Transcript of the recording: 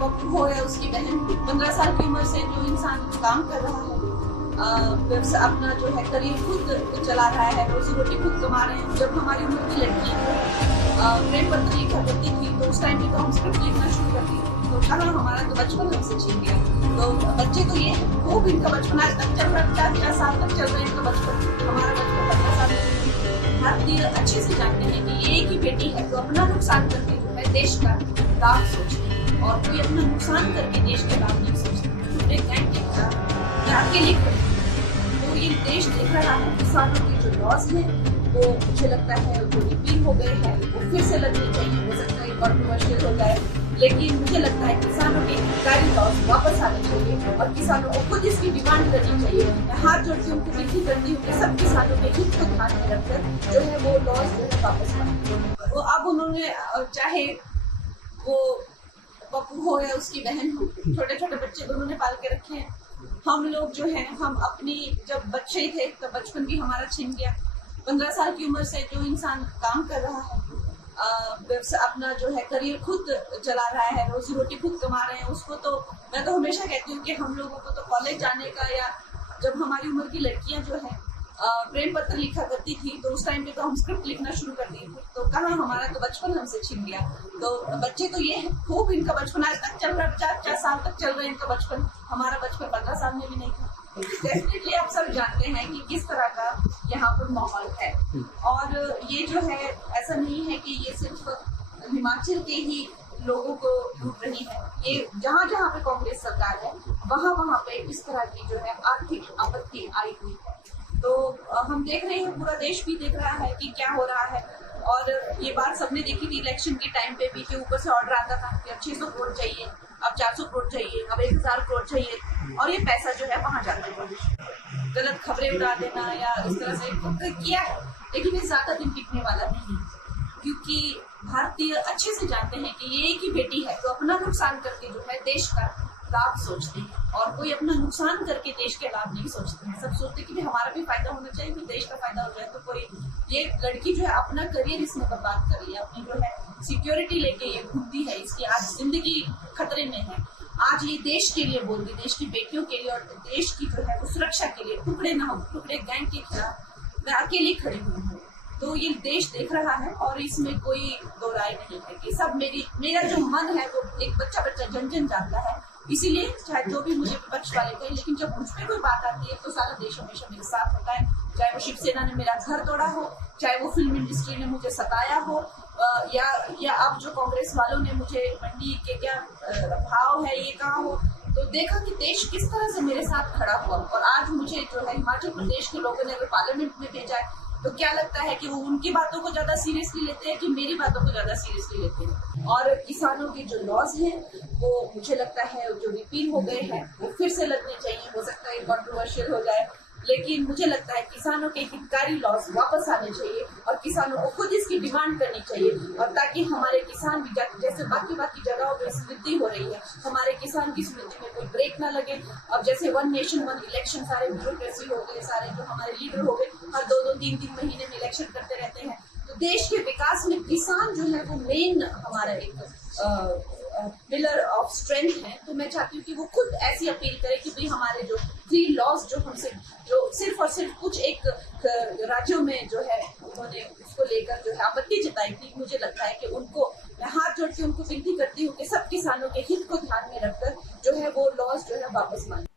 पप्पू हो या उसकी बहन 15 साल की उम्र से जो इंसान काम कर रहा है, अपना जो है करियर खुद चला रहा है, रोजी रोटी खुद कमा रहे हैं। जब हमारी उम्र की लड़कियां प्रेम पत्र लिखा करती थी तो उस टाइम पे तो हम स्क्रिप्ट लिखना शुरू कर दी, तो कहाँ हमारा तो बचपन हमसे छीन गया। तो बच्चे तो ये खूब इनका बचपन आज तक चल रहा है, 4 साल तक चल रहा है इनका बचपन। हमारा बचपन 15 साल तक। भारतीय अच्छे से जानते हैं कि एक ही बेटी है तो अपना नुकसान करके जो है देश का लाभ सोचते हैं, और कोई अपना नुकसान करके देश के लाभ नहीं सोचते। अकेले तो ये देश देख रहा है किसानों के जो लॉस है वो मुझे लगता है जो रिपील हो गए हैं वो फिर से लगने चाहिए। हो सकता है कॉन्ट्रोवर्शियल हो जाए, लेकिन मुझे लगता है किसानों के हितकारी लॉस वापस आने चाहिए और किसानों को खुद इसकी डिमांड करनी चाहिए। मैं हाथ जोड़ के उनको विनती करती हूँ कि सब किसानों के हित को ध्यान में रखकर जो है वो लॉस जो है वापस आए। तो अब उन्होंने चाहे वो पप्पू हो या उसकी बहन हो, छोटे छोटे बच्चे दोनों ने पाल के रखे हैं। हम लोग जो है हम अपनी जब बच्चे थे तब बचपन भी हमारा छिन गया। 15 साल की उम्र से जो इंसान काम कर रहा है, अपना जो है करियर खुद चला रहा है, रोजी रोटी खुद कमा रहे हैं, उसको तो मैं तो हमेशा कहती हूँ कि हम लोगों को तो कॉलेज जाने का, या जब हमारी उम्र की लड़कियां जो है प्रेम पत्र लिखा करती थी तो उस टाइम पे तो हम स्क्रिप्ट लिखना शुरू कर दिए थे, तो कहाँ हमारा तो बचपन हमसे छीन गया। तो बच्चे तो ये खूब इनका बचपन आज तक चल रहा है, 4 साल तक चल रहा है इनका बचपन। हमारा बचपन 15 साल में भी नहीं था। डेफिनेटली आप सब जानते हैं कि किस तरह का यहाँ पर माहौल है, और ये जो है ऐसा नहीं है कि ये सिर्फ हिमाचल के ही लोगों को लूट रही है। ये जहाँ जहाँ पे कांग्रेस सरकार है वहाँ वहाँ पे इस तरह की जो है आर्थिक आपत्ति आई हुई है। तो हम देख रहे हैं, पूरा देश भी देख रहा है कि क्या हो रहा है। और ये बात सबने देखी थी इलेक्शन के टाइम पे भी कि ऊपर से ऑर्डर आता था कि अब 600 करोड़ चाहिए, अब 400 करोड़ चाहिए, अब 1000 करोड़ चाहिए, और ये पैसा जो है वहां जाता है। गलत खबरें उड़ा देना या इस तरह से किया है, लेकिन ये ज्यादा दिन टिकने वाला नहीं है, क्योंकि भारतीय अच्छे से जानते हैं कि ये एक ही बेटी है तो अपना नुकसान करके जो है देश का लाभ सोचते हैं, और कोई अपना नुकसान करके देश के लाभ नहीं सोचते हैं। सब सोचते हैं कि हमारा भी फायदा होना चाहिए, फिर देश का फायदा हो जाए। तो कोई ये लड़की जो है अपना करियर इसमें बर्बाद कर रही है, अपनी जो है सिक्योरिटी लेके ये घूमती है, इसकी आज जिंदगी खतरे में है। आज ये देश के लिए बोल रही, देश की बेटियों के लिए और देश की जो है सुरक्षा के लिए टुकड़े ना हो, टुकड़े गैंग के खिलाफ मैं अकेले खड़ी हुई हूँ। तो ये देश देख रहा है और इसमें कोई दो राय नहीं है कि सब मेरा जो मन है वो एक बच्चा जन जन जानता है। इसीलिए चाहे जो भी मुझे विपक्ष वाले कहें, लेकिन जब मुझ पे कोई बात आती है तो सारा देश हमेशा मेरे साथ होता है। चाहे वो शिवसेना ने मेरा घर तोड़ा हो, चाहे वो फिल्म इंडस्ट्री ने मुझे सताया हो, या अब जो कांग्रेस वालों ने मुझे मंडी के क्या भाव है ये कहा हो, तो देखा कि देश किस तरह से मेरे साथ खड़ा हुआ। और आज मुझे जो है हिमाचल प्रदेश के लोगों ने अगर पार्लियामेंट में भेजा है तो क्या लगता है कि वो उनकी बातों को ज्यादा सीरियसली लेते हैं कि मेरी बातों को ज्यादा सीरियसली लेते हैं। और किसानों के जो लॉस हैं वो मुझे लगता है जो रिपील हो गए हैं वो फिर से लगने चाहिए। हो सकता है कॉन्ट्रोवर्शियल हो जाए, लेकिन मुझे लगता है किसानों के हितकारी लॉस वापस आने चाहिए और किसानों को खुद इसकी डिमांड करनी चाहिए, और ताकि हमारे किसान भी जैसे बाकी जगहों में समृद्धि हो रही है, हमारे किसान की समृद्धि में कोई ब्रेक ना लगे। अब जैसे 1 नेशन 1 इलेक्शन सारे ब्यूरोक्रेसी हो गए, सारे जो हमारे लीडर हो गए हर 2-2, 3-3 महीने में इलेक्शन करते रहते हैं। तो देश के विकास में किसान जो है वो मेन हमारा एक पिलर ऑफ स्ट्रेंथ है। तो मैं चाहती हूँ कि वो खुद ऐसी अपील करे कि भाई हमारे जो 3 लॉस जो हमसे जो सिर्फ और सिर्फ कुछ एक राज्यों में जो है उन्होंने उसको लेकर जो है आपत्ति जताई थी, मुझे लगता है कि उनको मैं हाथ जोड़ के उनको विनती करती हूँ कि सब किसानों के हित को ध्यान में रखकर जो है वो लॉस जो है वापस मांगे।